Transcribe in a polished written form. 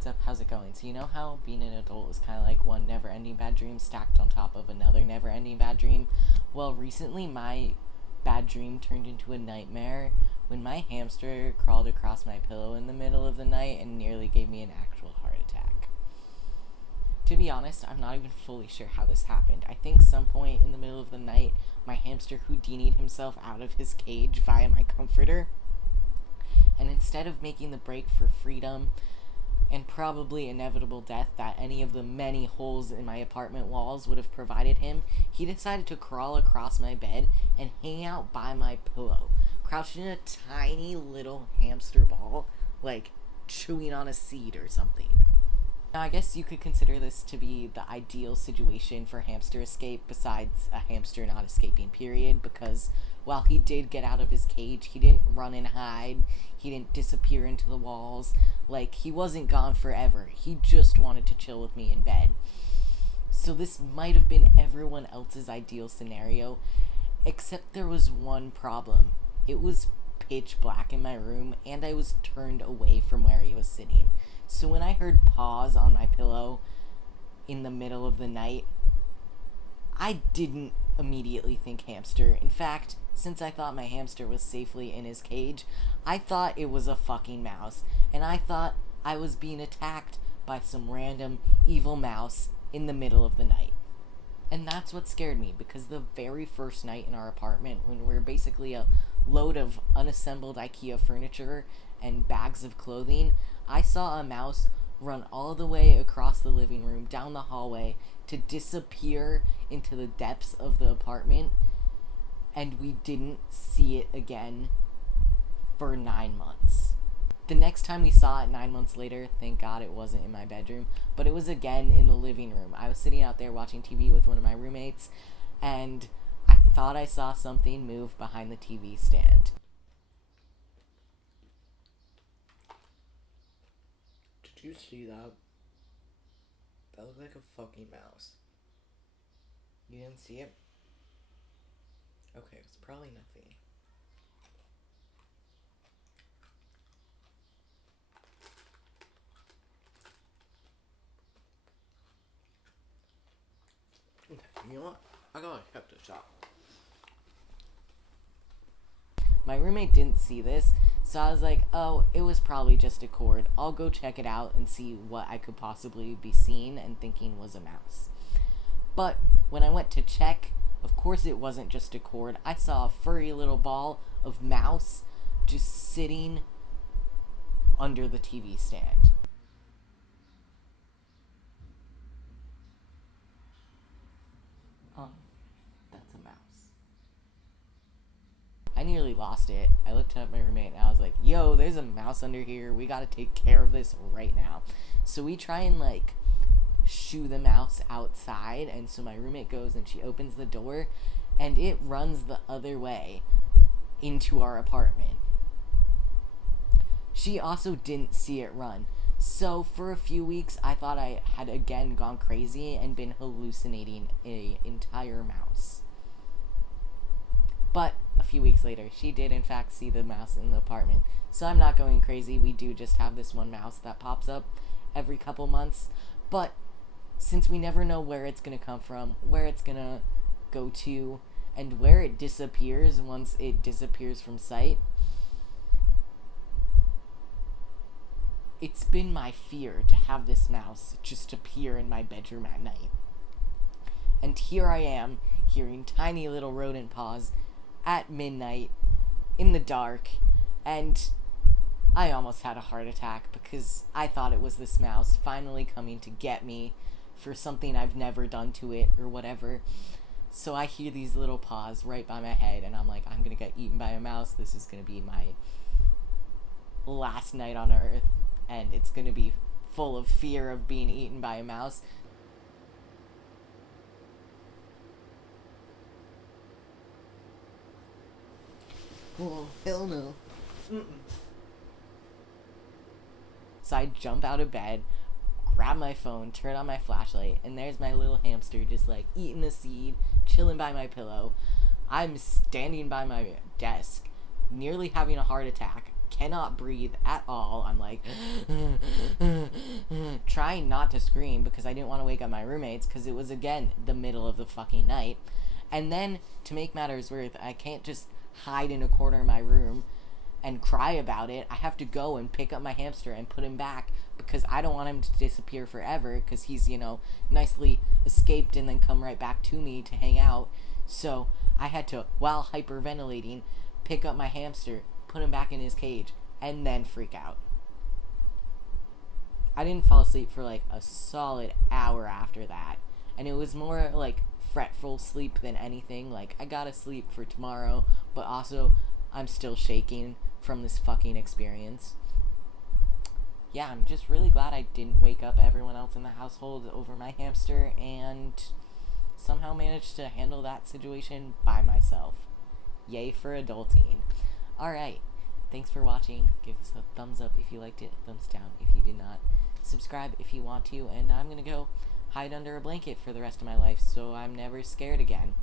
what's up? How's it going? So you know how being an adult is kind of like one never-ending bad dream stacked on top of another never-ending bad dream? Well, recently my bad dream turned into a nightmare when my hamster crawled across my pillow in the middle of the night and nearly gave me an actual heart attack. To be honest, I'm not even fully sure how this happened. I think some point in the middle of the night, my hamster Houdini'd himself out of his cage via my comforter, and instead of making the break for freedom and probably inevitable death that any of the many holes in my apartment walls would have provided him, he decided to crawl across my bed and hang out by my pillow, crouched in a tiny little hamster ball, like chewing on a seed or something. Now, I guess you could consider this to be the ideal situation for hamster escape besides a hamster not escaping, period, because while he did get out of his cage, he didn't run and hide, he didn't disappear into the walls, like, he wasn't gone forever, he just wanted to chill with me in bed. So this might have been everyone else's ideal scenario, except there was one problem. It was pitch black in my room, and I was turned away from where he was sitting. So when I heard paws on my pillow in the middle of the night, I didn't immediately think hamster. In fact, since I thought my hamster was safely in his cage, I thought it was a fucking mouse, and I thought I was being attacked by some random evil mouse in the middle of the night. And that's what scared me, because the very first night in our apartment, when we were basically a load of unassembled IKEA furniture and bags of clothing, I saw a mouse run all the way across the living room, down the hallway, to disappear into the depths of the apartment, and we didn't see it again for 9 months. The next time we saw it 9 months later, thank God it wasn't in my bedroom, but it was again in the living room. I was sitting out there watching TV with one of my roommates, and I thought I saw something move behind the TV stand. Did you see that? That looked like a fucking mouse. You didn't see it? Okay, it's probably nothing. Okay, you know what? I gotta check this out. My roommate didn't see this, so I was like, oh, it was probably just a cord. I'll go check it out and see what I could possibly be seeing and thinking was a mouse. But when I went to check, of course it wasn't just a cord. I saw a furry little ball of mouse just sitting under the TV stand. That's a mouse. I nearly lost it. I looked at my roommate and I was like, yo, there's a mouse under here. We gotta take care of this right now. So we try and shoo the mouse outside, and so my roommate goes and she opens the door and it runs the other way into our apartment. She also didn't see it run. So for a few weeks I thought I had again gone crazy and been hallucinating an entire mouse. But a few weeks later, she did in fact see the mouse in the apartment. So I'm not going crazy. We do just have this one mouse that pops up every couple months. But since we never know where it's going to come from, where it's going to go to, and where it disappears once it disappears from sight, it's been my fear to have this mouse just appear in my bedroom at night. And here I am, hearing tiny little rodent paws at midnight, in the dark, and I almost had a heart attack because I thought it was this mouse finally coming to get me for something I've never done to it or whatever. So I hear these little paws right by my head, and I'm like, I'm gonna get eaten by a mouse. This is gonna be my last night on Earth, and it's gonna be full of fear of being eaten by a mouse. Oh, hell no. So I jump out of bed, grab my phone, turn on my flashlight, and there's my little hamster just eating a seed, chilling by my pillow. I'm standing by my desk, nearly having a heart attack, cannot breathe at all. I'm like, trying not to scream because I didn't want to wake up my roommates because it was, again, the middle of the fucking night. And then, to make matters worse, I can't just hide in a corner of my room and cry about it. I have to go and pick up my hamster and put him back because I don't want him to disappear forever because he's, nicely escaped and then come right back to me to hang out. So I had to, while hyperventilating, pick up my hamster, put him back in his cage, and then freak out. I didn't fall asleep for like a solid hour after that. And it was more like fretful sleep than anything. Like, I gotta sleep for tomorrow, but also I'm still shaking from this fucking experience. Yeah, I'm just really glad I didn't wake up everyone else in the household over my hamster and somehow managed to handle that situation by myself. Yay for adulting. Alright, thanks for watching. Give us a thumbs up if you liked it, a thumbs down if you did not. Subscribe if you want to, and I'm gonna go hide under a blanket for the rest of my life so I'm never scared again.